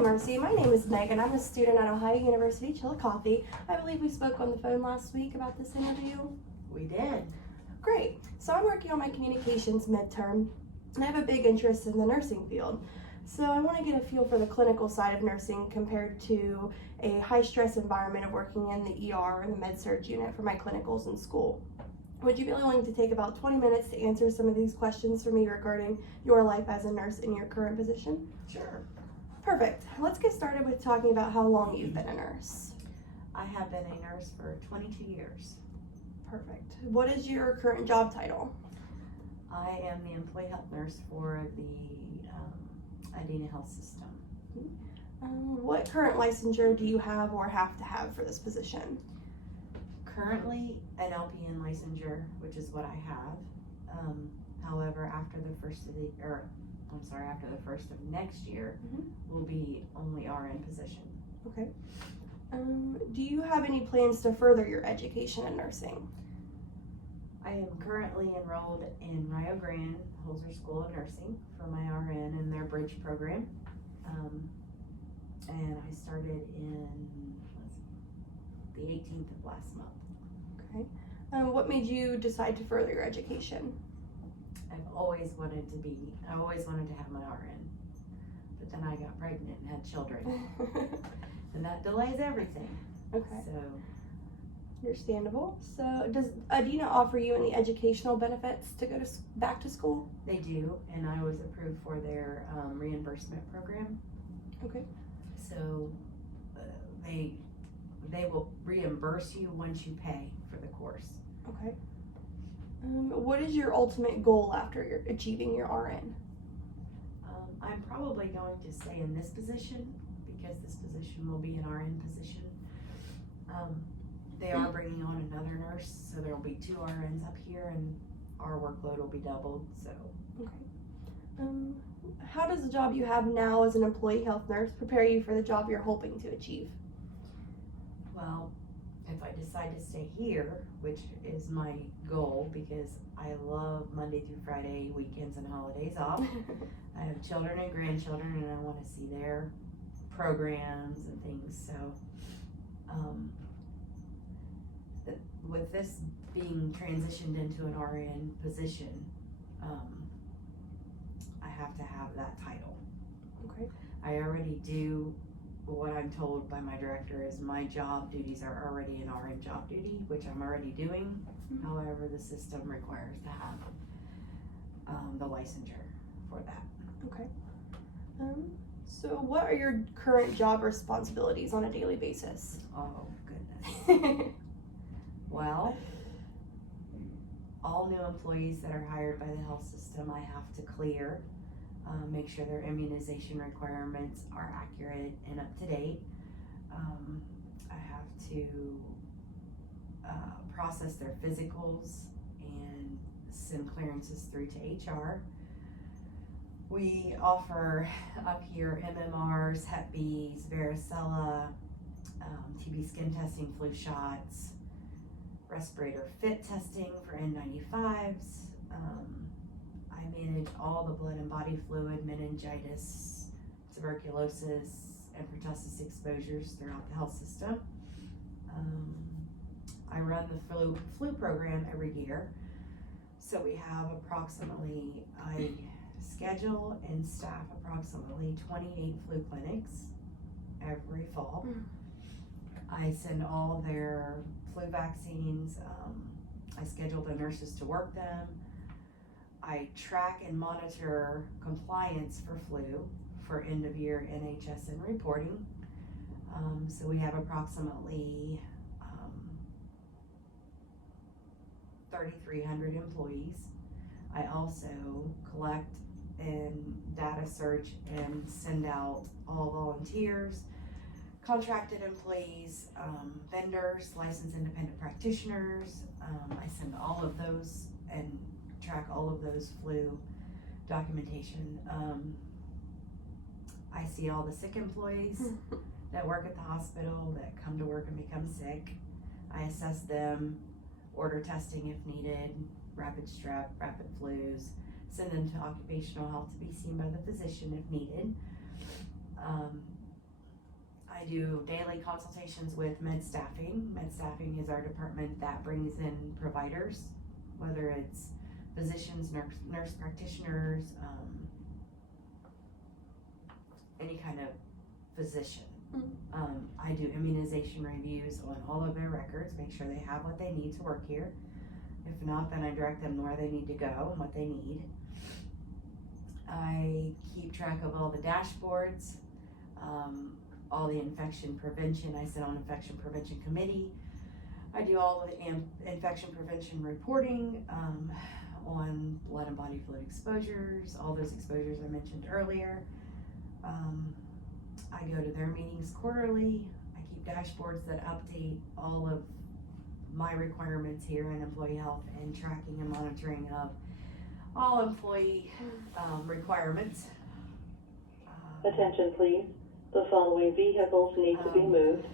Mercy. My name is Megan. I'm a student at Ohio University, Chillicothe. I believe we spoke on the phone last week about this interview. We did. Great. So I'm working on my communications midterm, and I have a big interest in the nursing field. So I want to get a feel for the clinical side of nursing compared to a high-stress environment of working in the ER and the med-surg unit for my clinicals in school. Would you be willing to take about 20 minutes to answer some of these questions for me regarding your life as a nurse in your current position? Sure. Perfect. Let's get started with talking about how long you've been a nurse. I have been a nurse for 22 years. Perfect. What is your current job title? I am the employee health nurse for the Adena Health System. What current licensure do you have or have to have for this position? Currently an LPN licensure, which is what I have. However, after the first of next year, will be only RN position. Okay. Do you have any plans to further your education in nursing? I am currently enrolled in Rio Grande Holzer School of Nursing for my RN in their bridge program. And I started in the 18th of last month. Okay. What made you decide to further your education? I always wanted to have my RN, but then I got pregnant and had children, and that delays everything. Okay. So. Understandable. So does Adena offer you any educational benefits to go back to school? They do, and I was approved for their reimbursement program. Okay. So they will reimburse you once you pay for the course. Okay. What is your ultimate goal after you're achieving your RN? I'm probably going to stay in this position because this position will be an RN position. They are bringing on another nurse, so there will be 2 RNs up here, and our workload will be doubled. So. Okay. How does the job you have now as an employee health nurse prepare you for the job you're hoping to achieve? Well, if I decide to stay here, which is my goal because I love Monday through Friday, weekends and holidays off. I have children and grandchildren, and I want to see their programs and things. So, with this being transitioned into an RN position, I have to have that title. Okay. I already do what I'm told by my director is my job duties are already an RN job duty, which I'm already doing. Mm-hmm. However, the system requires to have the licensure for that. Okay. So what are your current job responsibilities on a daily basis? Oh, goodness. Well, all new employees that are hired by the health system, I have to clear, make sure their immunization requirements are accurate and up to date. I have to process their physicals and send clearances through to HR. We offer up here MMRs, Hep B's, varicella, TB skin testing, flu shots, respirator fit testing for N95s. I manage all the blood and body fluid, meningitis, tuberculosis, and pertussis exposures throughout the health system. I run the flu program every year. So we have I schedule and staff approximately 28 flu clinics every fall. I send all their flu vaccines. I schedule the nurses to work them. I track and monitor compliance for flu for end of year NHSN reporting. So we have approximately 3,300 employees. I also collect and data search and send out all volunteers, contracted employees, vendors, licensed independent practitioners. I send all of those and track all of those flu documentation. I see all the sick employees that work at the hospital that come to work and become sick. I assess them, order testing if needed, rapid strep, rapid flus, send them to occupational health to be seen by the physician if needed. I do daily consultations with med staffing. Med staffing is our department that brings in providers, whether it's physicians, nurse practitioners, any kind of physician. I do immunization reviews on all of their records, make sure they have what they need to work here. If not, then I direct them where they need to go and what they need. I keep track of all the dashboards, all the infection prevention. I sit on infection prevention committee. I do all the infection prevention reporting on blood and body fluid exposures, all those exposures I mentioned earlier. I go to their meetings quarterly. I keep dashboards that update all of my requirements here in employee health and tracking and monitoring of all employee requirements. Attention please, the following vehicles need to be moved.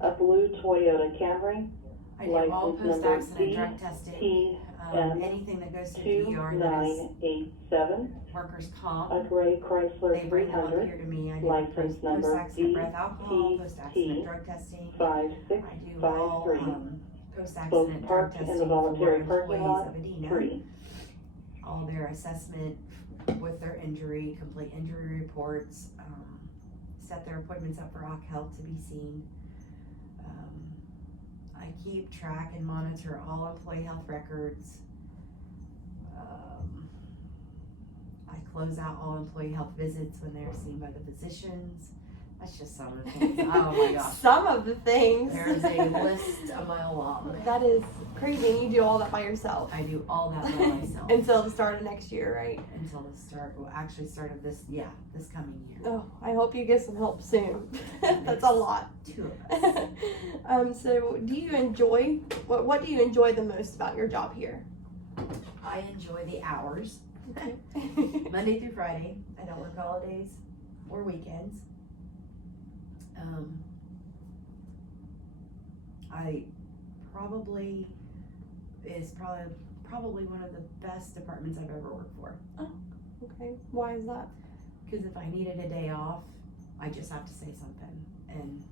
A blue Toyota Camry, I do all license number post-accident drug testing, DTM anything that goes through the ER that is 2987, workers a comp. gray Chrysler They bring them up 300, here to me. I do license number post-accident breath alcohol, post-accident DTT drug testing. I do all 5653, post-accident both drug parked testing in the for voluntary parking employees lot of Adina. 3. All their assessment with their injury, complete injury reports, set their appointments up for OC Health to be seen. I keep track and monitor all employee health records. I close out all employee health visits when they're seen by the physicians. That's just some of the things. Oh my gosh. Some of the things. There's a list a mile long. That is crazy, and you do all that by yourself. I do all that by myself. Until the start of next year, right? Until the start of this coming year. Oh, I hope you get some help soon. That's a lot. 2 of us. So do you enjoy, what do you enjoy the most about your job here? I enjoy the hours. Okay. Monday through Friday. I don't work holidays or weekends. Probably one of the best departments I've ever worked for. Okay, why is that? Because if I needed a day off, I just have to say something and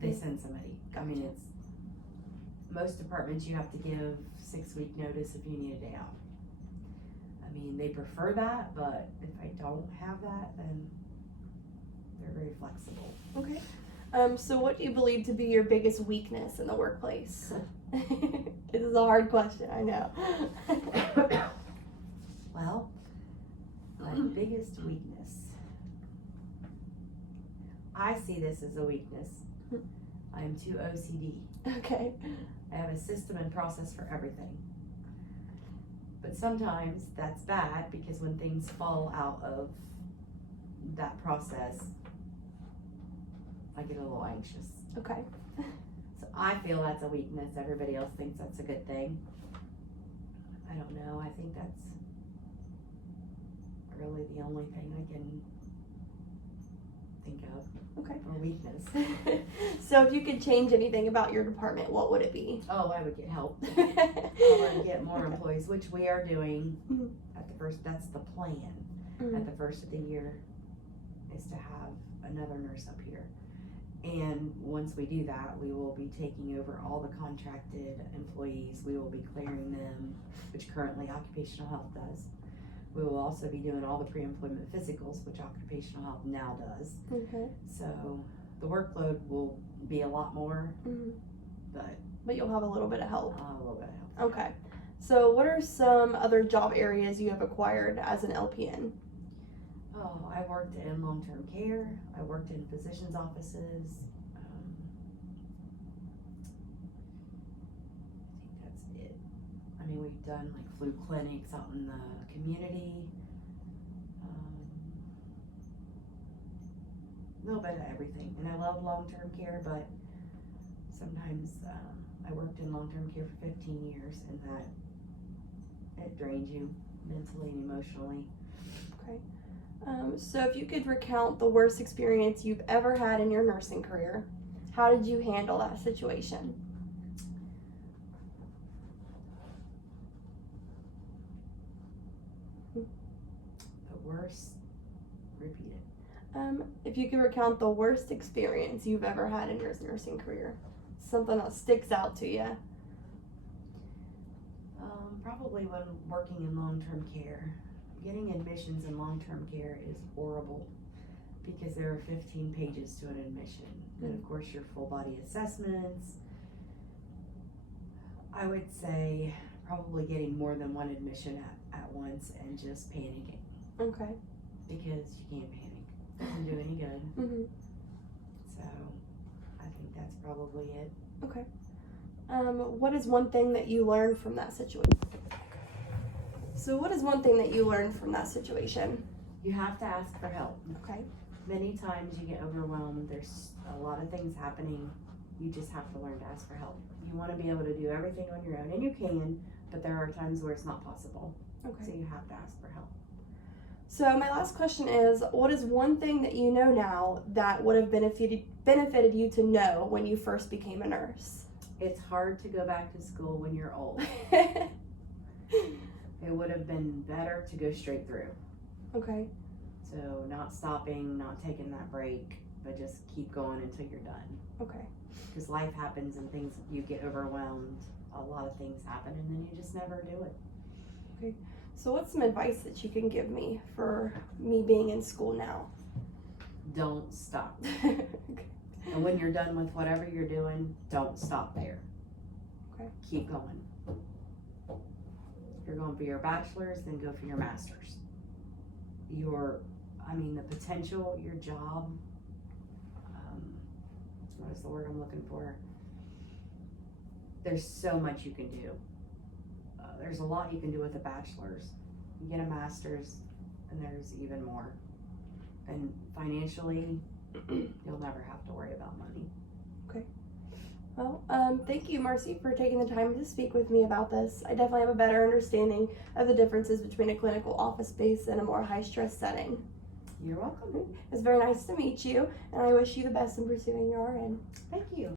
they send somebody. I mean, it's most departments you have to give 6-week notice if you need a day off. I mean, they prefer that, but if I don't have that, then they're very flexible. Okay. So what do you believe to be your biggest weakness in the workplace? This is a hard question, I know. Well, my biggest weakness. I see this as a weakness. I am too OCD. Okay. I have a system and process for everything. But sometimes that's bad because when things fall out of that process, I get a little anxious. Okay. So I feel that's a weakness. Everybody else thinks that's a good thing. I don't know. I think that's really the only thing I can think of. Okay. For weakness. So if you could change anything about your department, what would it be? Oh, I would get help. I want to get more employees, which we are doing Mhm. at the first. That's the plan. Mhm. At the first of the year is to have another nurse up here. And once we do that, we will be taking over all the contracted employees. We will be clearing them, which currently occupational health does. We will also be doing all the pre-employment physicals, which occupational health now does. Okay. So the workload will be a lot more, Mhm. but You'll have a little bit of help. a little bit of help. Okay. So what are some other job areas you have acquired as an LPN? Oh, I worked in long-term care. I worked in physicians' offices. I think that's it. I mean, we've done like flu clinics out in the community. A little bit of everything. And I love long-term care, but sometimes I worked in long-term care for 15 years and that it drains you mentally and emotionally. Okay. So if you could recount the worst experience you've ever had in your nursing career, how did you handle that situation? The worst, repeat If you could recount the worst experience you've ever had in your nursing career, something that sticks out to you. Probably when working in long-term care. Getting admissions in long-term care is horrible because there are 15 pages to an admission. And of course your full body assessments. I would say probably getting more than one admission at once and just panicking. Okay. Because you can't panic. Doesn't do any good. Mm-hmm. So I think that's probably it. Okay. What is one thing that you learned from that situation? So what is one thing that you learned from that situation? You have to ask for help. Okay. Many times you get overwhelmed. There's a lot of things happening. You just have to learn to ask for help. You want to be able to do everything on your own, and you can, but there are times where it's not possible. Okay. So you have to ask for help. So my last question is, what is one thing that you know now that would have benefited you to know when you first became a nurse? It's hard to go back to school when you're old. It would have been better to go straight through. Okay. So not stopping, not taking that break, but just keep going until you're done. Okay. Because life happens and things, you get overwhelmed. A lot of things happen and then you just never do it. Okay. So what's some advice that you can give me for me being in school now? Don't stop. Okay. And when you're done with whatever you're doing, don't stop there. Okay. Keep going. If you're going for your bachelor's, then go for your master's. The potential, your job, what is the word I'm looking for? There's so much you can do. There's a lot you can do with a bachelor's. You get a master's, and there's even more. And financially, you'll never have to worry about money. Well, thank you, Marcy, for taking the time to speak with me about this. I definitely have a better understanding of the differences between a clinical office space and a more high-stress setting. You're welcome. It's very nice to meet you, and I wish you the best in pursuing your RN. Thank you.